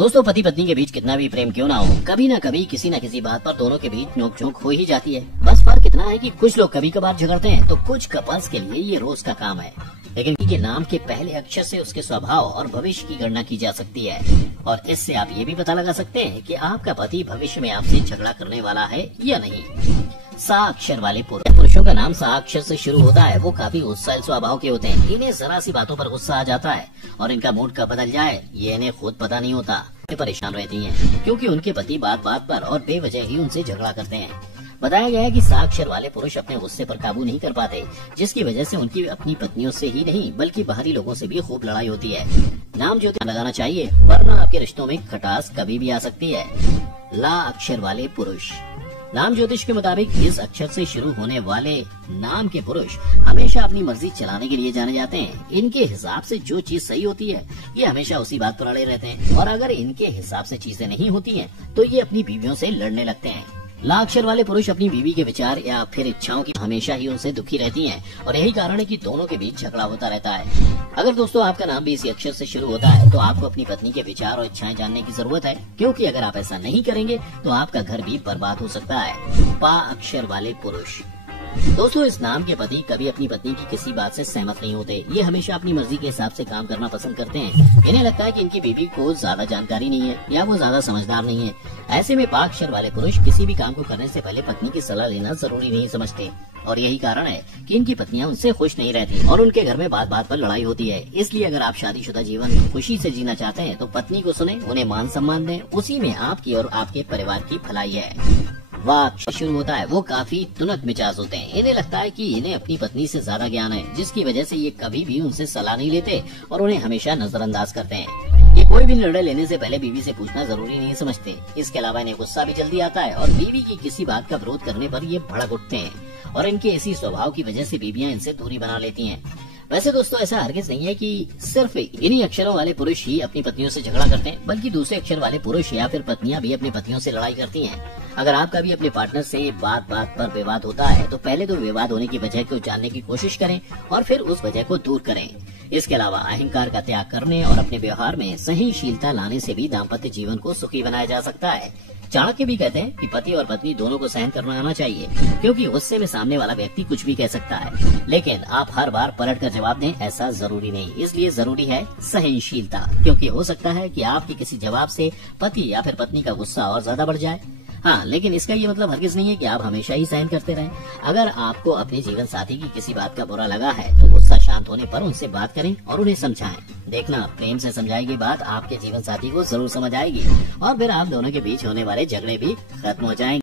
दोस्तों, पति पत्नी के बीच कितना भी प्रेम क्यों ना हो, कभी ना कभी किसी न किसी बात पर दोनों के बीच नोकझोंक हो ही जाती है। बस फर्क इतना है कि कुछ लोग कभी कभार झगड़ते हैं तो कुछ कपल्स के लिए ये रोज का काम है। लेकिन के नाम के पहले अक्षर से उसके स्वभाव और भविष्य की गणना की जा सकती है और इससे आप ये भी पता लगा सकते हैं कि आपका पति भविष्य में आपसे झगड़ा करने वाला है या नहीं। सा अक्षर वाले पुरुषों का नाम सा अक्षर से शुरू होता है। वो काफी उत्साही स्वभाव के होते हैं। इन्हें जरा सी बातों पर गुस्सा आ जाता है और इनका मूड कब बदल जाए ये इन्हें खुद पता नहीं होता। परेशान रहती हैं क्योंकि उनके पति बात बात पर और बेवजह ही उनसे झगड़ा करते हैं। बताया गया है कि सा अक्षर वाले पुरुष अपने गुस्से पर काबू नहीं कर पाते, जिसकी वजह से उनकी अपनी पत्नियों से ही नहीं बल्कि बाहरी लोगों से भी खूब लड़ाई होती है। नाम ज्योतिष लगाना चाहिए वरना आपके रिश्तों में खटास कभी भी आ सकती है। ला अक्षर वाले पुरुष। नाम ज्योतिष के मुताबिक इस अक्षर से शुरू होने वाले नाम के पुरुष हमेशा अपनी मर्जी चलाने के लिए जाने जाते हैं। इनके हिसाब से जो चीज सही होती है ये हमेशा उसी बात पर अड़े रहते हैं और अगर इनके हिसाब से चीजें नहीं होती हैं तो ये अपनी बीवियों से लड़ने लगते हैं। ला अक्षर वाले पुरुष अपनी बीवी के विचार या फिर इच्छाओं की हमेशा ही उनसे दुखी रहती हैं और यही कारण है कि दोनों के बीच झगड़ा होता रहता है। अगर दोस्तों आपका नाम भी इसी अक्षर से शुरू होता है तो आपको अपनी पत्नी के विचार और इच्छाएं जानने की जरूरत है, क्योंकि अगर आप ऐसा नहीं करेंगे तो आपका घर भी बर्बाद हो सकता है। पा अक्षर वाले पुरुष। दोस्तों, इस नाम के पति कभी अपनी पत्नी की किसी बात से सहमत नहीं होते। ये हमेशा अपनी मर्जी के हिसाब से काम करना पसंद करते हैं। इन्हें लगता है कि इनकी बीवी को ज्यादा जानकारी नहीं है या वो ज्यादा समझदार नहीं है। ऐसे में पा अक्षर वाले पुरुष किसी भी काम को करने से पहले पत्नी की सलाह लेना जरूरी नहीं समझते और यही कारण है कि इनकी पत्नियां उनसे खुश नहीं रहती और उनके घर में बात बात पर लड़ाई होती है। इसलिए अगर आप शादीशुदा जीवन खुशी से जीना चाहते हैं तो पत्नी को सुने, उन्हें मान सम्मान दें, उसी में आपकी और आपके परिवार की भलाई है। वाह शुरू होता है। वो काफी तुनक मिजाज होते हैं। इन्हें लगता है कि इन्हें अपनी पत्नी से ज्यादा ज्ञान है, जिसकी वजह से ये कभी भी उनसे सलाह नहीं लेते और उन्हें हमेशा नजरअंदाज करते हैं। ये कोई भी निर्णय लेने से पहले बीवी से पूछना जरूरी नहीं समझते। इसके अलावा इन्हें गुस्सा भी जल्दी आता है और बीवी की किसी बात का विरोध करने पर ये भड़क उठते हैं और इनके इसी स्वभाव की वजह से बीवियां इनसे दूरी बना लेती हैं। वैसे दोस्तों, ऐसा हरगिज नहीं है कि सिर्फ इन्हीं अक्षरों वाले पुरुष ही अपनी पत्नियों से झगड़ा करते हैं, बल्कि दूसरे अक्षर वाले पुरुष या फिर पत्नियां भी अपनी पतियों से लड़ाई करती हैं। अगर आपका भी अपने पार्टनर से बात बात पर विवाद होता है तो पहले तो विवाद होने की वजह को जानने की कोशिश करें और फिर उस वजह को दूर करें। इसके अलावा अहंकार का त्याग करने और अपने व्यवहार में सहनशीलता लाने से भी दाम्पत्य जीवन को सुखी बनाया जा सकता है। चाणक्य भी कहते हैं कि पति और पत्नी दोनों को सहन करना आना चाहिए, क्योंकि गुस्से में सामने वाला व्यक्ति कुछ भी कह सकता है, लेकिन आप हर बार पलट कर जवाब दें ऐसा जरूरी नहीं। इसलिए जरूरी है सहनशीलता, क्योंकि हो सकता है कि आपके किसी जवाब से पति या फिर पत्नी का गुस्सा और ज्यादा बढ़ जाए। हाँ, लेकिन इसका ये मतलब हरगिज नहीं है कि आप हमेशा ही सहन करते रहें। अगर आपको अपने जीवन साथी की किसी बात का बुरा लगा है तो गुस्सा शांत होने पर उनसे बात करें और उन्हें समझाएं। देखना, प्रेम से समझाएगी बात आपके जीवन साथी को जरूर समझ आएगी और फिर आप दोनों के बीच होने वाले झगड़े भी खत्म हो जाएंगे।